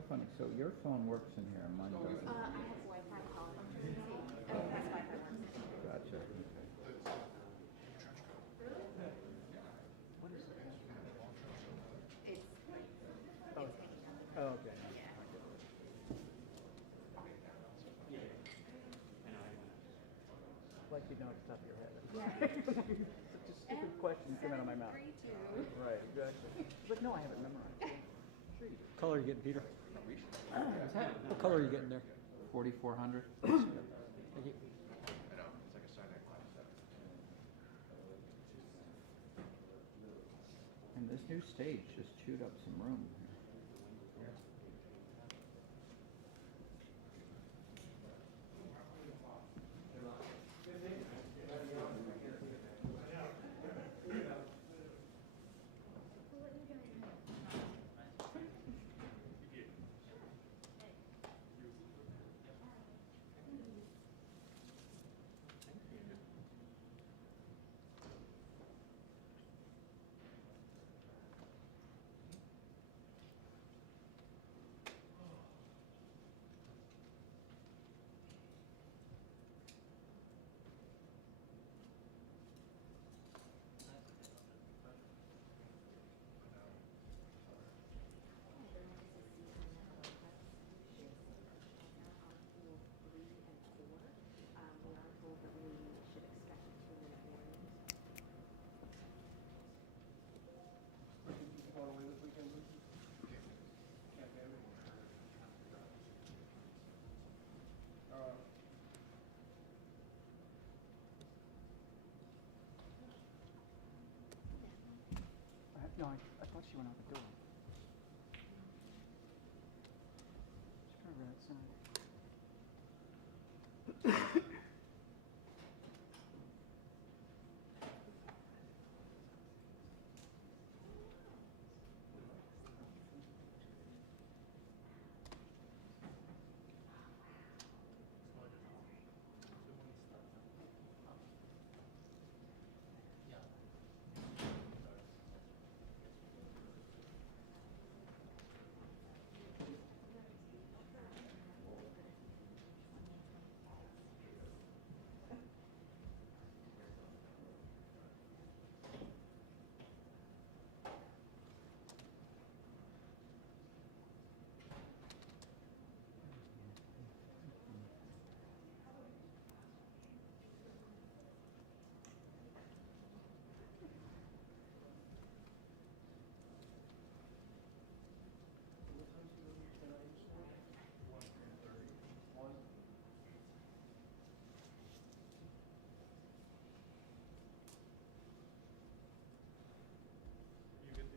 so funny. So your phone works in here and mine doesn't. I have Wi-Fi calling. That's Wi-Fi works. Gotcha. What is it? It's Oh, it's hanging up. oh, okay. Yeah. Like you know off the top of your head. Yeah. Such a stupid question came out of my mouth. 732. Right, exactly. It's like, no, I have it memorized. Sure you do. What color are you getting, Peter? What color are you getting there? 4400. Thank you. I know, it's like a Saturday class. And this new stage just chewed up some room. We are told that we should expect a 2-minute warning. Going away this weekend, Lucy? Can't be no, I thought she went out the door. She's probably outside.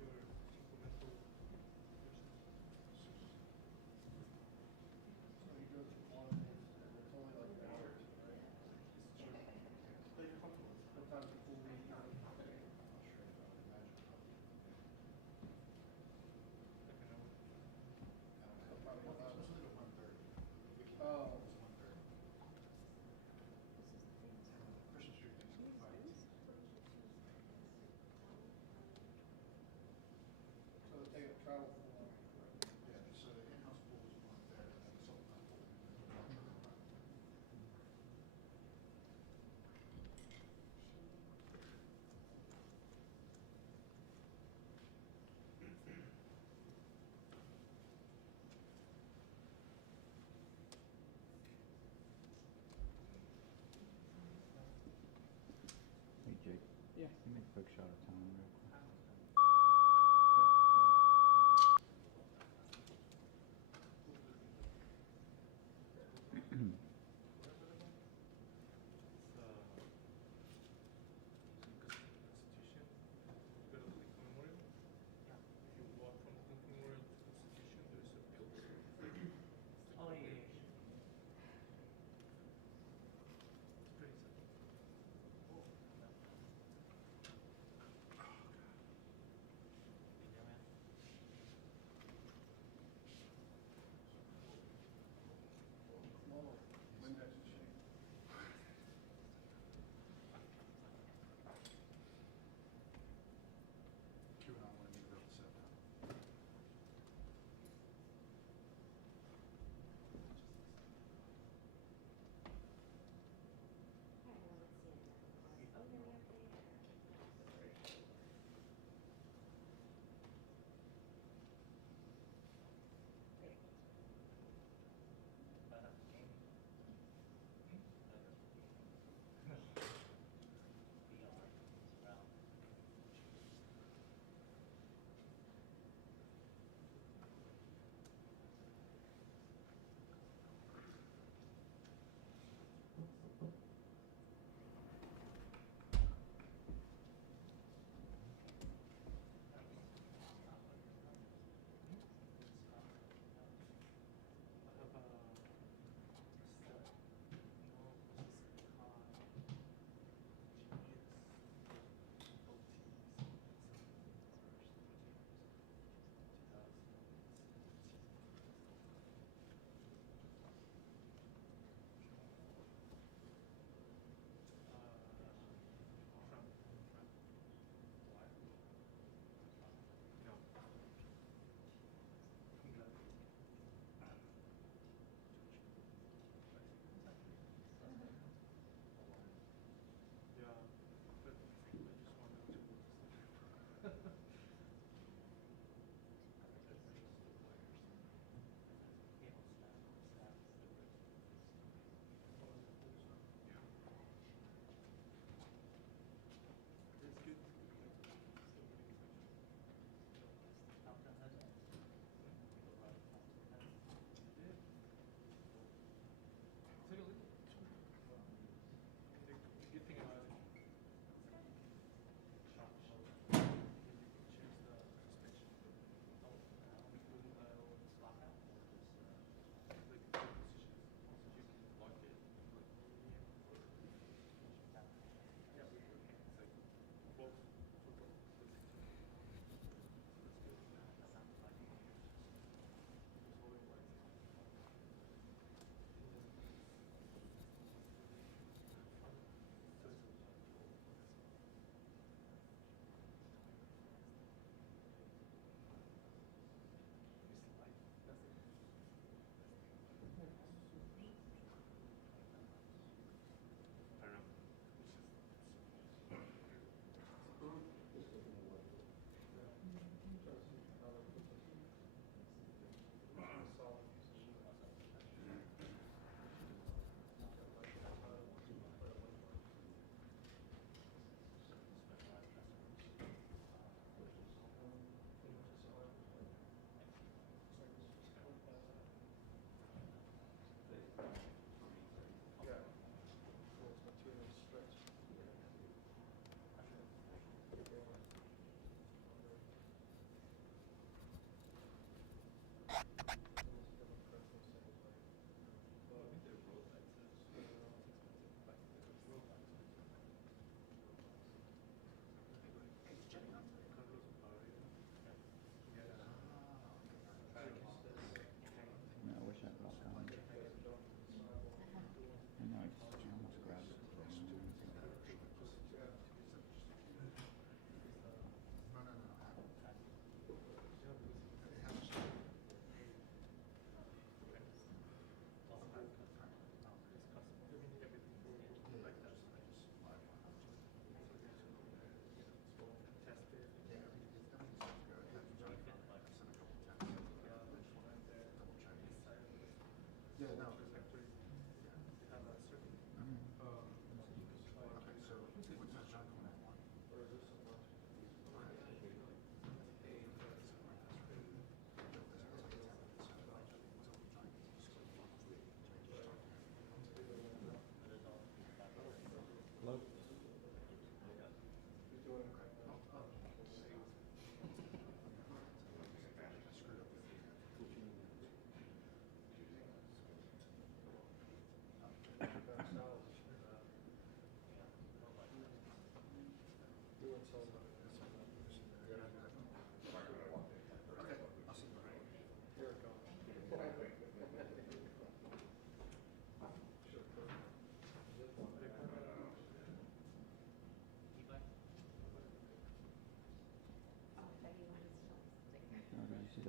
You get your supplemental So you go to one and it's only like an hour or two, right? that you're comfortable with. Sometimes a full week. I'm not sure if I would imagine. Like an hour. Especially the 1:30. Oh. It's 1:30. Christian Street takes 5 minutes. So they take a travel for, yeah, so the in-house pool is one there, and then the supplemental pool is one. Hey Jake, Yeah. give me a quick shot of time real quick. Okay, Constitution. You go to the Lincoln Memorial. If you walk from the Lincoln Memorial to Constitution, there is a building. Oh, yeah. It's pretty simple.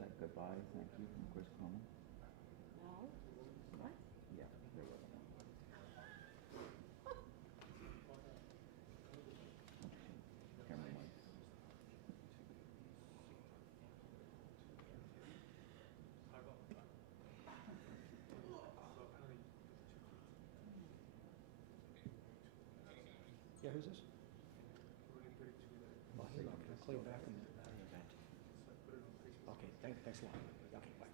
that goodbye, thank you from Chris Coleman? No? What? Yeah, there was one. Cameron White. Yeah, who's this? Oh, here you go. I'll call you back in the event. Okay, thanks a lot. Okay, bye.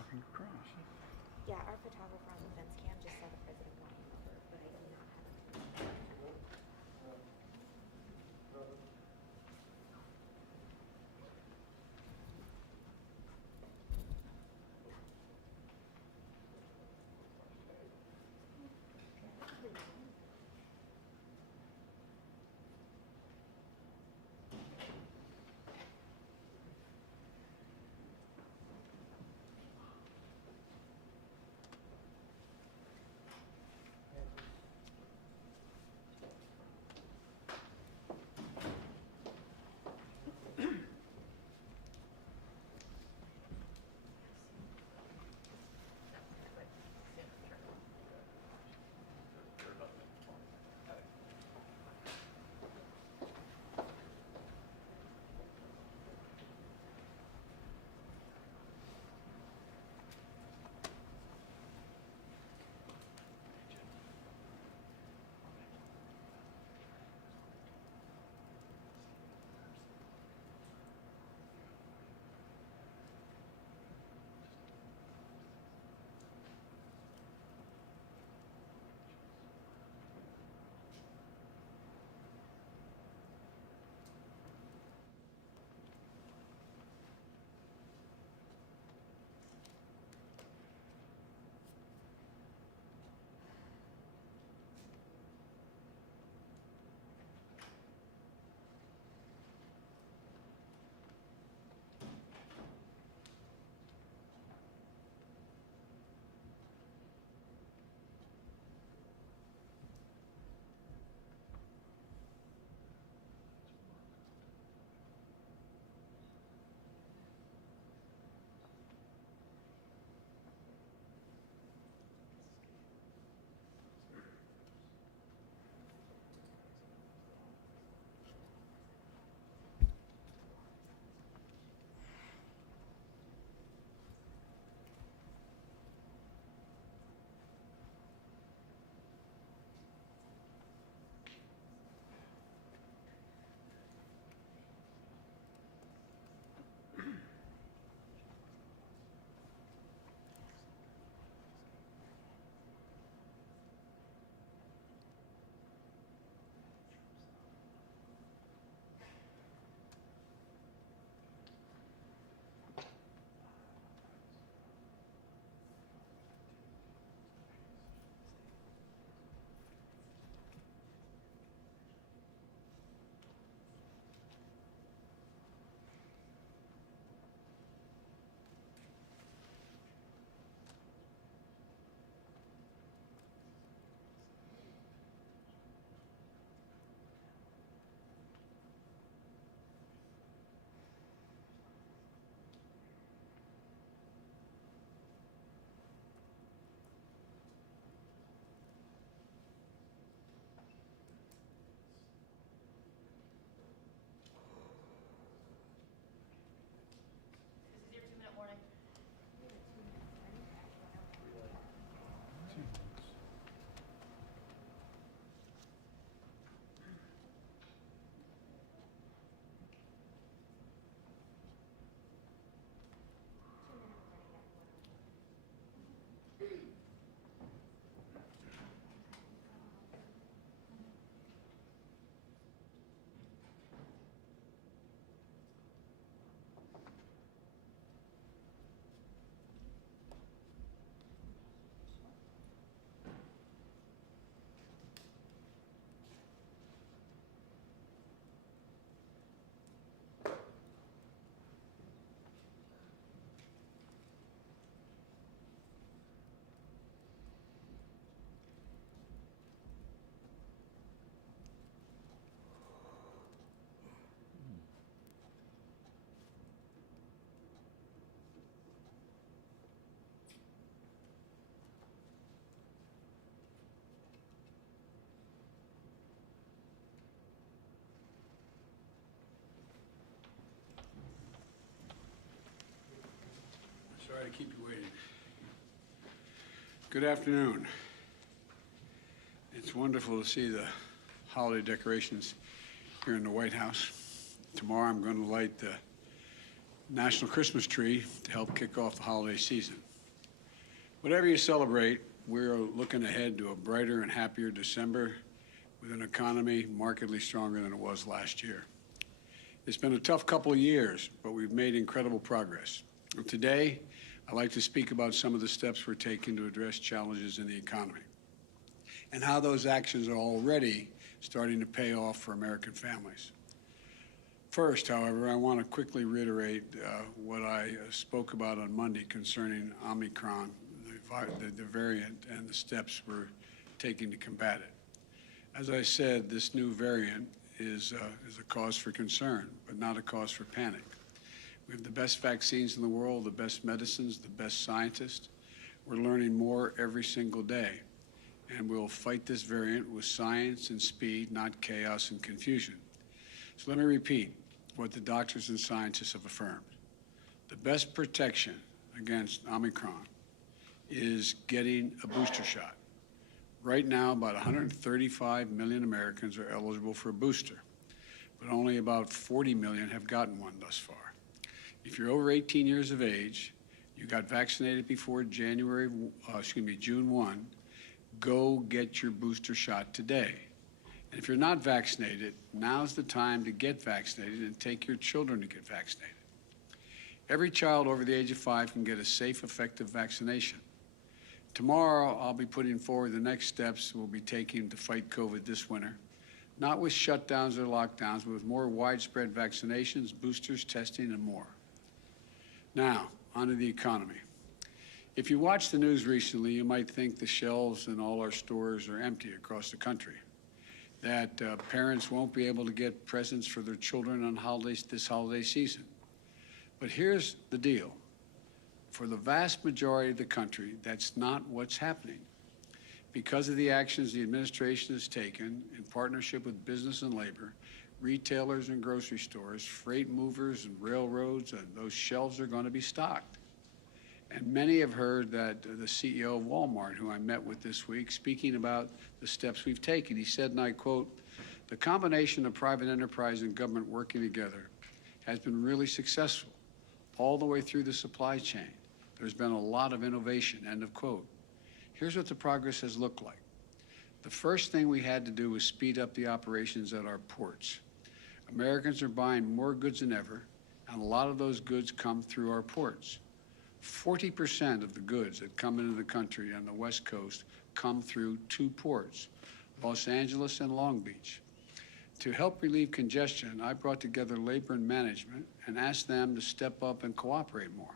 walking across. Yeah, our photographer on the fence cam just saw the president walking over, but I do not have a. Sorry to keep you waiting. Good afternoon. It's wonderful to see the holiday decorations here in the White House. Tomorrow I'm going to light the National Christmas Tree to help kick off the holiday season. Whatever you celebrate, we're looking ahead to a brighter and happier December with an economy markedly stronger than it was last year. It's been a tough couple of years, but we've made incredible progress. And today, I'd like to speak about some of the steps we're taking to address challenges in the economy and how those actions are already starting to pay off for American families. First, however, I want to quickly reiterate what I spoke about on Monday concerning Omicron, the variant, and the steps we're taking to combat it. As I said, this new variant is a cause for concern, but not a cause for panic. We have the best vaccines in the world, the best medicines, the best scientists. We're learning more every single day, and we'll fight this variant with science and speed, not chaos and confusion. So let me repeat what the doctors and scientists have affirmed. The best protection against Omicron is getting a booster shot. Right now, about 135 million Americans are eligible for a booster, but only about 40 million have gotten one thus far. If you're over 18 years of age, you got vaccinated before June 1, go get your booster shot today. And if you're not vaccinated, now's the time to get vaccinated and take your children to get vaccinated. Every child over the age of 5 can get a safe, effective vaccination. Tomorrow, I'll be putting forward the next steps we'll be taking to fight COVID this winter, not with shutdowns or lockdowns, but with more widespread vaccinations, boosters, testing, and more. Now, onto the economy. If you watched the news recently, you might think the shelves in all our stores are empty across the country, that parents won't be able to get presents for their children on this holiday season. But here's the deal. For the vast majority of the country, that's not what's happening. Because of the actions the administration has taken in partnership with business and labor, retailers and grocery stores, freight movers and railroads, and those shelves are going to be stocked. And many have heard that the CEO of Walmart, who I met with this week, speaking about the steps we've taken, he said, and I quote, "The combination of private enterprise and government working together has been really successful all the way through the supply chain. There's been a lot of innovation," end of quote. Here's what the progress has looked like. The first thing we had to do was speed up the operations at our ports. Americans are buying more goods than ever, and a lot of those goods come through our ports. 40% of the goods that come into the country on the West Coast come through 2 ports, Los Angeles and Long Beach. To help relieve congestion, I brought together labor and management and asked them to step up and cooperate more,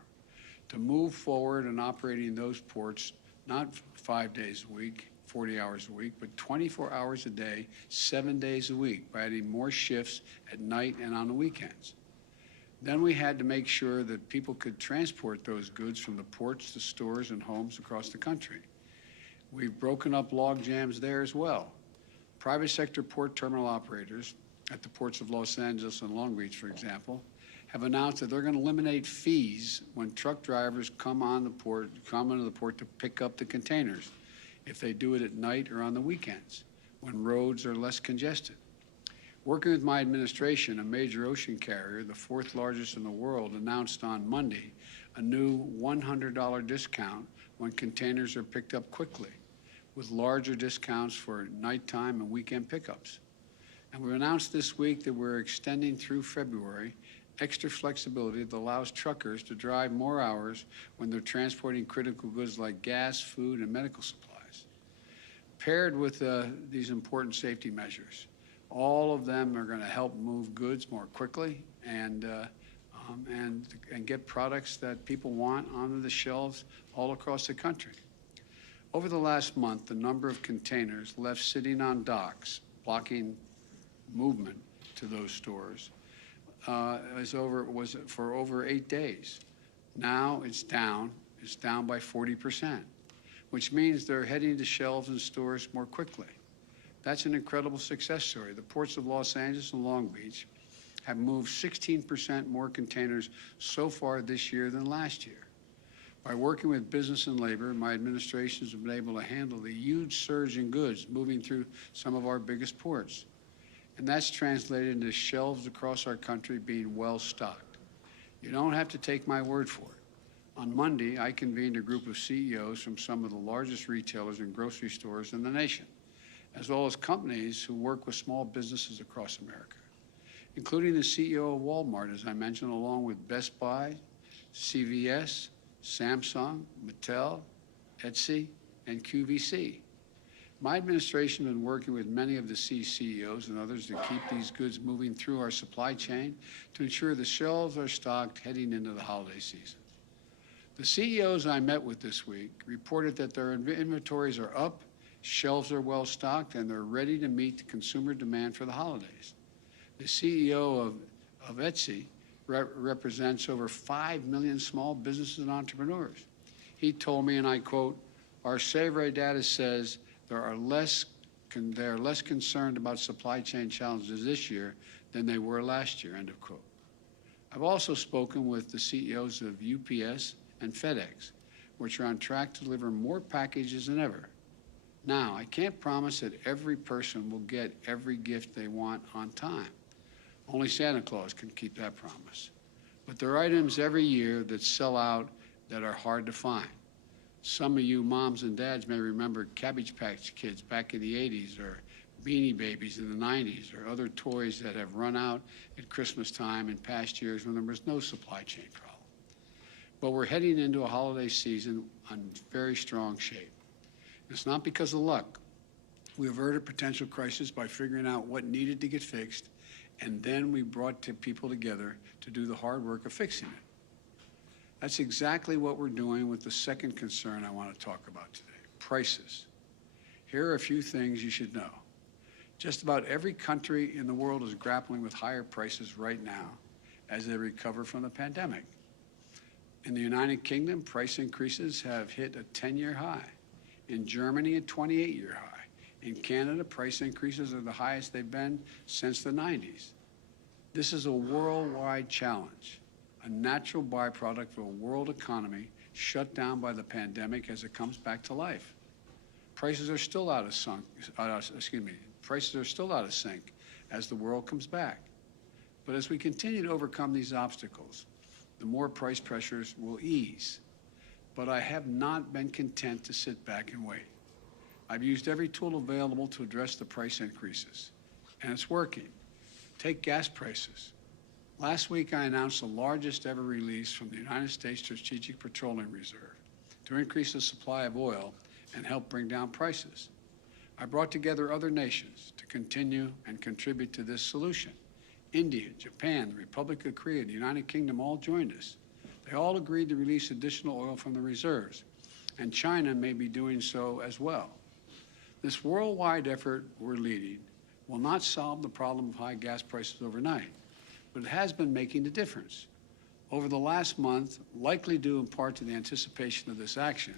to move forward in operating those ports, not 5 days a week, 40 hours a week, but 24 hours a day, 7 days a week, by adding more shifts at night and on the weekends. Then we had to make sure that people could transport those goods from the ports to stores and homes across the country. We've broken up log jams there as well. Private sector port terminal operators at the ports of Los Angeles and Long Beach, for example, have announced that they're going to eliminate fees when truck drivers come into the port to pick up the containers, if they do it at night or on the weekends, when roads are less congested. Working with my administration, a major ocean carrier, the 4th largest in the world, announced on Monday a new $100 discount when containers are picked up quickly, with larger discounts for nighttime and weekend pickups. And we announced this week that we're extending through February extra flexibility that allows truckers to drive more hours when they're transporting critical goods like gas, food, and medical supplies. Paired with these important safety measures, all of them are going to help move goods more quickly and get products that people want onto the shelves all across the country. Over the last month, the number of containers left sitting on docks, blocking movement to those stores, was for over 8 days. Now it's down by 40%, which means they're heading to shelves and stores more quickly. That's an incredible success story. The ports of Los Angeles and Long Beach have moved 16% more containers so far this year than last year. By working with business and labor, my administration has been able to handle the huge surge in goods moving through some of our biggest ports. And that's translated into shelves across our country being well stocked. You don't have to take my word for it. On Monday, I convened a group of CEOs from some of the largest retailers and grocery stores in the nation, as well as companies who work with small businesses across America, including the CEO of Walmart, as I mentioned, along with Best Buy, CVS, Samsung, Mattel, Etsy, and QVC. My administration has been working with many of the CEOs and others to keep these goods moving through our supply chain to ensure the shelves are stocked heading into the holiday season. The CEOs I met with this week reported that their inventories are up, shelves are well stocked, and they're ready to meet the consumer demand for the holidays. The CEO of Etsy represents over 5 million small businesses and entrepreneurs. He told me, and I quote, "Our survey data says they are less concerned about supply chain challenges this year than they were last year," end of quote. I've also spoken with the CEOs of UPS and FedEx, which are on track to deliver more packages than ever. Now, I can't promise that every person will get every gift they want on time. Only Santa Claus can keep that promise. But there are items every year that sell out that are hard to find. Some of you moms and dads may remember Cabbage Patch Kids back in the 80s, or Beanie Babies in the 90s, or other toys that have run out at Christmas time in past years when there was no supply chain problem. But we're heading into a holiday season in very strong shape. It's not because of luck. We averted potential crisis by figuring out what needed to get fixed, and then we brought people together to do the hard work of fixing it. That's exactly what we're doing with the second concern I want to talk about today, prices. Here are a few things you should know. Just about every country in the world is grappling with higher prices right now as they recover from the pandemic. In the United Kingdom, price increases have hit a 10-year high. In Germany, a 28-year high. In Canada, price increases are the highest they've been since the 90s. This is a worldwide challenge, a natural byproduct of a world economy shut down by the pandemic as it comes back to life. Prices are still out of sync as the world comes back. But as we continue to overcome these obstacles, the more price pressures will ease. But I have not been content to sit back and wait. I've used every tool available to address the price increases, and it's working. Take gas prices. Last week, I announced the largest ever release from the United States Strategic Petroleum Reserve to increase the supply of oil and help bring down prices. I brought together other nations to continue and contribute to this solution. India, Japan, the Republic of Korea, the United Kingdom all joined us. They all agreed to release additional oil from the reserves, and China may be doing so as well. This worldwide effort we're leading will not solve the problem of high gas prices overnight, but it has been making a difference. Over the last month, likely due in part to the anticipation of this action,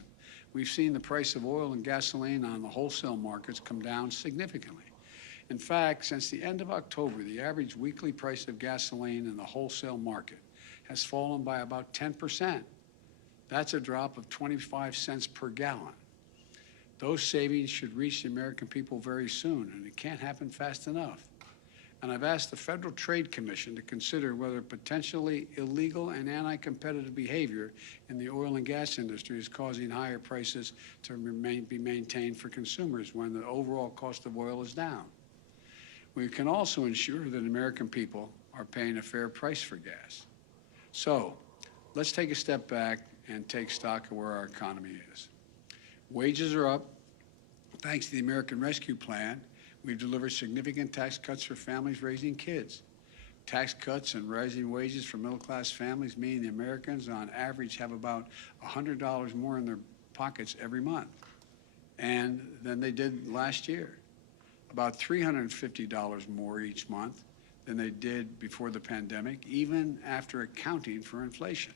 we've seen the price of oil and gasoline on the wholesale markets come down significantly. In fact, since the end of October, the average weekly price of gasoline in the wholesale market has fallen by about 10%. That's a drop of 25 cents per gallon. Those savings should reach the American people very soon, and it can't happen fast enough. And I've asked the Federal Trade Commission to consider whether potentially illegal and anti-competitive behavior in the oil and gas industry is causing higher prices to be maintained for consumers when the overall cost of oil is down. We can also ensure that American people are paying a fair price for gas. So let's take a step back and take stock of where our economy is. Wages are up. Thanks to the American Rescue Plan, we've delivered significant tax cuts for families raising kids. Tax cuts and rising wages for middle-class families mean the Americans on average have about $100 more in their pockets every month than they did last year. About $350 more each month than they did before the pandemic, even after accounting for inflation.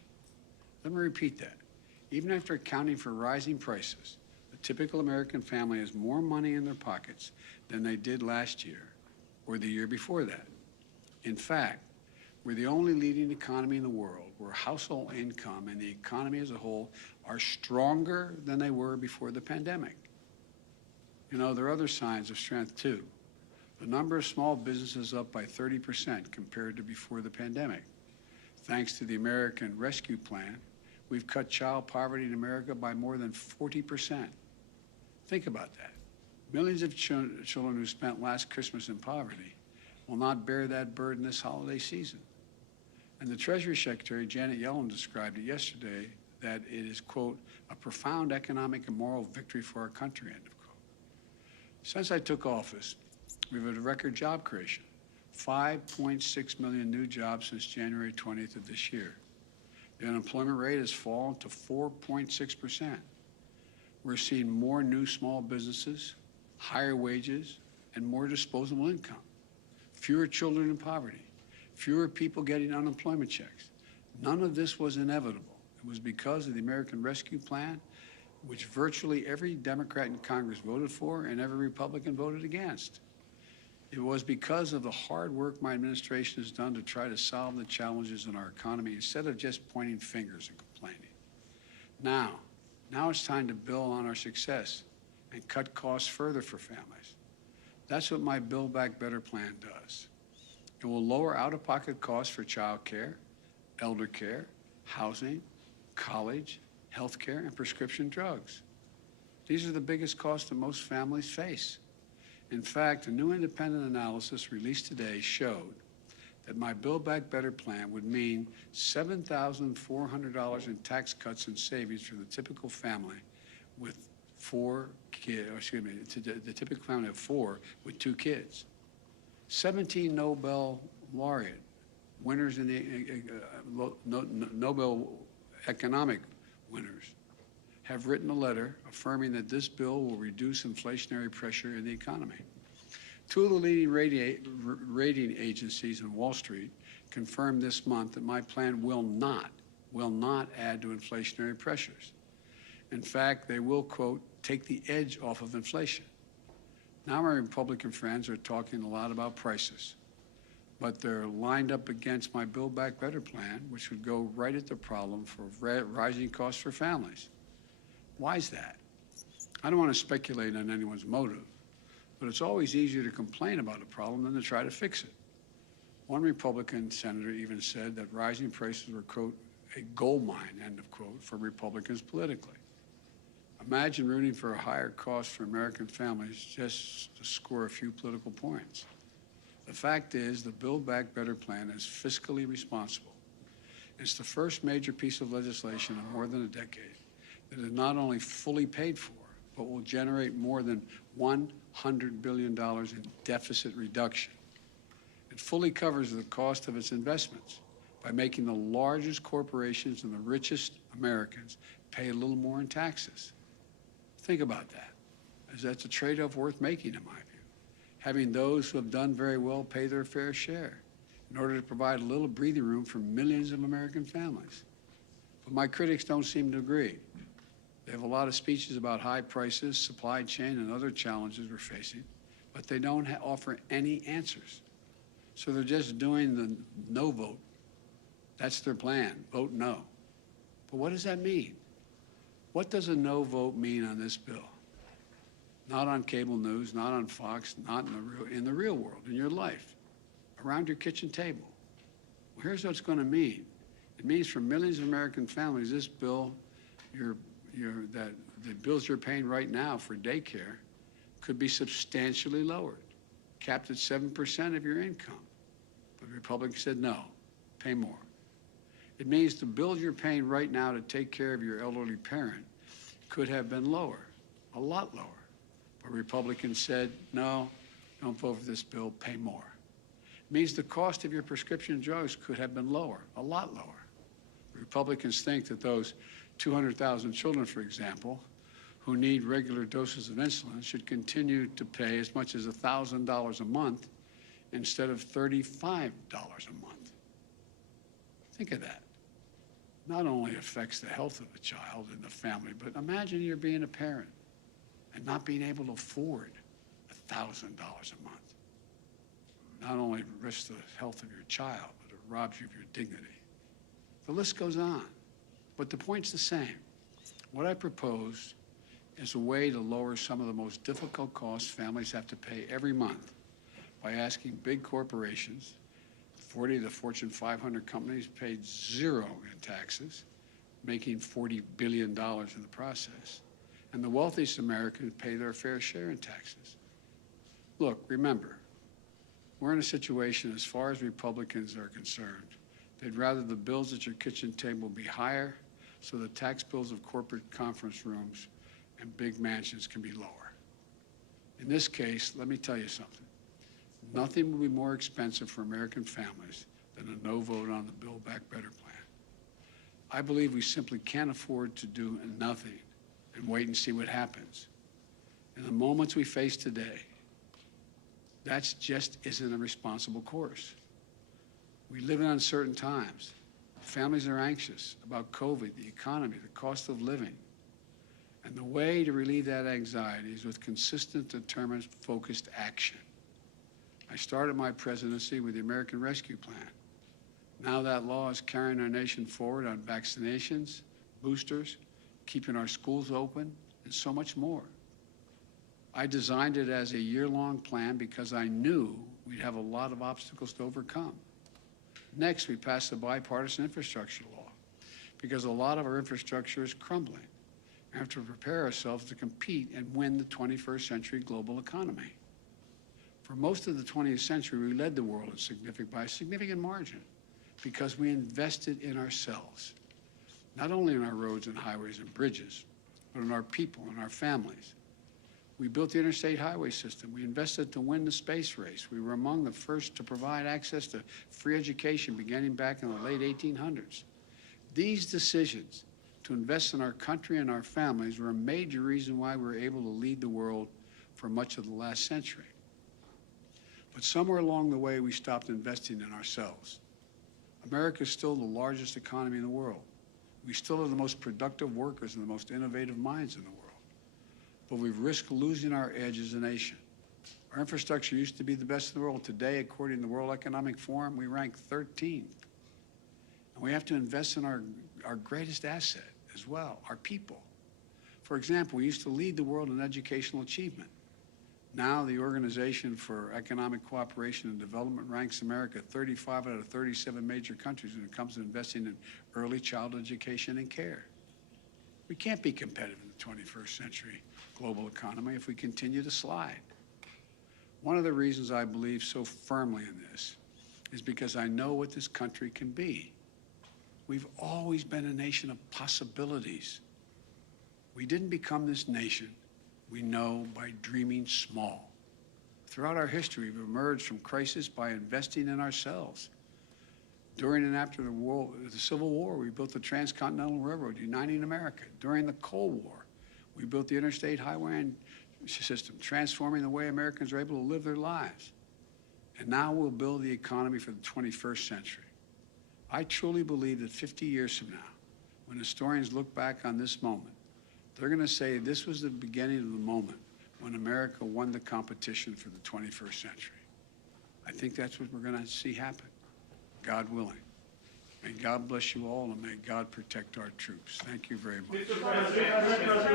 Let me repeat that. Even after accounting for rising prices, the typical American family has more money in their pockets than they did last year or the year before that. In fact, we're the only leading economy in the world where household income and the economy as a whole are stronger than they were before the pandemic. You know, there are other signs of strength too. The number of small businesses up by 30% compared to before the pandemic. Thanks to the American Rescue Plan, we've cut child poverty in America by more than 40%. Think about that. Millions of children who spent last Christmas in poverty will not bear that burden this holiday season. And the Treasury Secretary, Janet Yellen, described it yesterday that it is, quote, a profound economic and moral victory for our country, end of quote. Since I took office, we've had a record job creation, 5.6 million new jobs since January 20th of this year. The unemployment rate has fallen to 4.6%. We're seeing more new small businesses, higher wages, and more disposable income. Fewer children in poverty, fewer people getting unemployment checks. None of this was inevitable. It was because of the American Rescue Plan, which virtually every Democrat in Congress voted for and every Republican voted against. It was because of the hard work my administration has done to try to solve the challenges in our economy instead of just pointing fingers and complaining. Now it's time to build on our success and cut costs further for families. That's what my Build Back Better plan does. It will lower out-of-pocket costs for child care, elder care, housing, college, health care, and prescription drugs. These are the biggest costs that most families face. In fact, a new independent analysis released today showed that my Build Back Better plan would mean $7,400 in tax cuts and savings for the typical family with the typical family of 4 with 2 kids. 17 Nobel laureate winners in the Nobel economic winners have written a letter affirming that this bill will reduce inflationary pressure in the economy. 2 of the leading rating agencies in Wall Street confirmed this month that my plan will not add to inflationary pressures. In fact, they will, quote, take the edge off of inflation. Now my Republican friends are talking a lot about prices, but they're lined up against my Build Back Better plan, which would go right at the problem for rising costs for families. Why is that? I don't want to speculate on anyone's motive, but it's always easier to complain about a problem than to try to fix it. One Republican senator even said that rising prices were, quote, a gold mine, end of quote, for Republicans politically. Imagine rooting for a higher cost for American families just to score a few political points. The fact is, the Build Back Better plan is fiscally responsible. It's the first major piece of legislation in more than a decade that is not only fully paid for, but will generate more than $100 billion in deficit reduction. It fully covers the cost of its investments by making the largest corporations and the richest Americans pay a little more in taxes. Think about that, as that's a trade-off worth making, in my view. Having those who have done very well pay their fair share in order to provide a little breathing room for millions of American families. But my critics don't seem to agree. They have a lot of speeches about high prices, supply chain, and other challenges we're facing, but they don't offer any answers. So they're just doing the no vote. That's their plan, vote no. But what does that mean? What does a no vote mean on this bill? Not on cable news, not on Fox, not in the real world, in your life, around your kitchen table. Well, here's what it's going to mean. It means for millions of American families, this bill, the bills you're paying right now for daycare could be substantially lowered, capped at 7% of your income. But Republicans said no, pay more. It means the bills you're paying right now to take care of your elderly parent could have been lower, a lot lower. But Republicans said, no, don't vote for this bill, pay more. It means the cost of your prescription drugs could have been lower, a lot lower. Republicans think that those 200,000 children, for example, who need regular doses of insulin should continue to pay as much as $1,000 a month instead of $35 a month. Think of that. Not only affects the health of the child and the family, but imagine you're being a parent and not being able to afford $1,000 a month. Not only risks the health of your child, but it robs you of your dignity. The list goes on, but the point's the same. What I propose is a way to lower some of the most difficult costs families have to pay every month by asking big corporations, 40 of the Fortune 500 companies paid 0 in taxes, making $40 billion in the process. And the wealthiest Americans pay their fair share in taxes. Look, remember, we're in a situation, as far as Republicans are concerned, they'd rather the bills at your kitchen table be higher so the tax bills of corporate conference rooms and big mansions can be lower. In this case, let me tell you something. Nothing will be more expensive for American families than a no vote on the Build Back Better plan. I believe we simply can't afford to do nothing and wait and see what happens. In the moments we face today, that just isn't a responsible course. We live in uncertain times. Families are anxious about COVID, the economy, the cost of living. And the way to relieve that anxiety is with consistent, determined, focused action. I started my presidency with the American Rescue Plan. Now that law is carrying our nation forward on vaccinations, boosters, keeping our schools open, and so much more. I designed it as a year-long plan because I knew we'd have a lot of obstacles to overcome. Next, we passed the bipartisan infrastructure law because a lot of our infrastructure is crumbling. We have to prepare ourselves to compete and win the 21st century global economy. For most of the 20th century, we led the world by a significant margin because we invested in ourselves, not only in our roads and highways and bridges, but in our people and our families. We built the interstate highway system. We invested to win the space race. We were among the first to provide access to free education beginning back in the late 1800s. These decisions to invest in our country and our families were a major reason why we were able to lead the world for much of the last century. But somewhere along the way, we stopped investing in ourselves. America is still the largest economy in the world. We still have the most productive workers and the most innovative minds in the world. But we've risked losing our edge as a nation. Our infrastructure used to be the best in the world. Today, according to the World Economic Forum, we rank 13th. And we have to invest in our greatest asset as well, our people. For example, we used to lead the world in educational achievement. Now the Organization for Economic Cooperation and Development ranks America 35 out of 37 major countries when it comes to investing in early childhood education and care. We can't be competitive in the 21st century global economy if we continue to slide. One of the reasons I believe so firmly in this is because I know what this country can be. We've always been a nation of possibilities. We didn't become this nation, we know, by dreaming small. Throughout our history, we've emerged from crisis by investing in ourselves. During and after the Civil War, we built the Transcontinental Railroad, uniting America. During the Cold War, we built the interstate highway system, transforming the way Americans are able to live their lives. And now we'll build the economy for the 21st century. I truly believe that 50 years from now, when historians look back on this moment, they're going to say this was the beginning of the moment when America won the competition for the 21st century. I think that's what we're going to see happen, God willing. May God bless you all, and may God protect our troops. Thank you very much.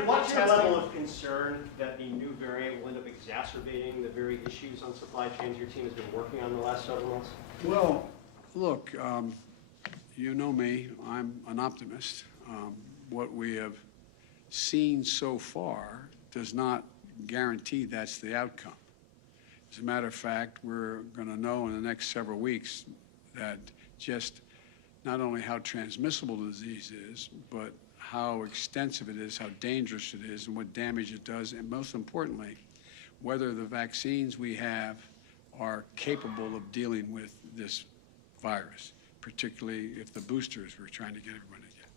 What's your level of concern that the new variant will end up exacerbating the very issues on supply chains your team has been working on the last several months? Well, look, you know me, I'm an optimist. What we have seen so far does not guarantee that's the outcome. As a matter of fact, we're going to know in the next several weeks that just not only how transmissible the disease is, but how extensive it is, how dangerous it is, and what damage it does, and most importantly, whether the vaccines we have are capable of dealing with this virus, particularly if the boosters we're trying to get everyone to get.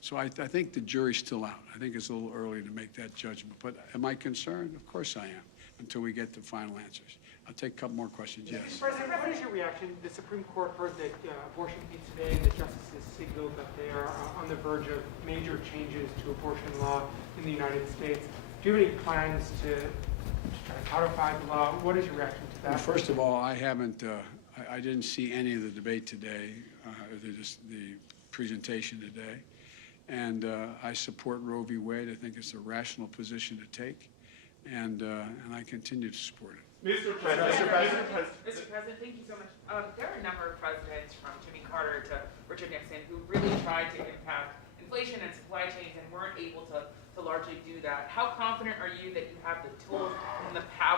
So I think the jury's still out. I think it's a little early to make that judgment. But am I concerned? Of course I am, until we get the final answers. I'll take a couple more questions. Yes. President, what is your reaction? The Supreme Court heard that abortion needs today, and the justices signaled that they are on the verge of major changes to abortion law in the United States. Do you have any plans to try to codify the law? What is your reaction to that? Well, first of all, I haven't. I didn't see any of the debate today, the presentation today, and I support Roe v. Wade. I think it's a rational position to take, and I continue to support it. Mr. President, thank you so much. There are a number of presidents, from Jimmy Carter to Richard Nixon, who really tried to impact inflation and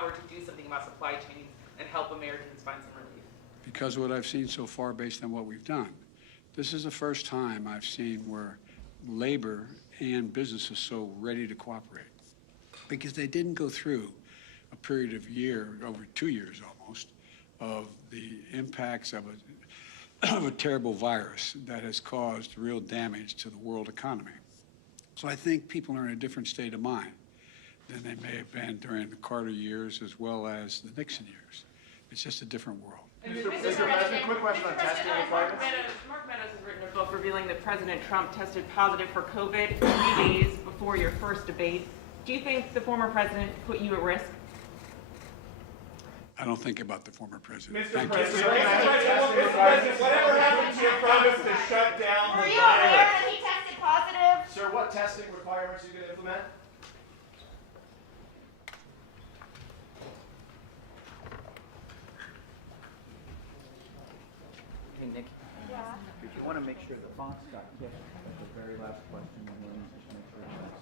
power to do something about supply chains and help Americans find some relief? Because of what I've seen so far based on what we've done. This is the first time I've seen where labor and business is so ready to cooperate. Because they didn't go through a period of over 2 years almost, of the impacts of a terrible virus that has caused real damage to the world economy. So I think people are in a different state of mind than they may have been during the Carter years as well as the Nixon years. It's just a different world. Mr. President, quick question on testing requirements. Mark Meadows has written a book revealing that President Trump tested positive for COVID 3 days before your first debate. Do you think the former president put you at risk? I don't think about the former president. Mr. Thank you. President, whatever happened to your promise to shut down Were the you aware virus? that he tested positive? Sir, what testing requirements are you going to implement? Hey, Nick, Yeah. if you want to make sure the fonts got tipped at the very last question, then we'll just make sure that's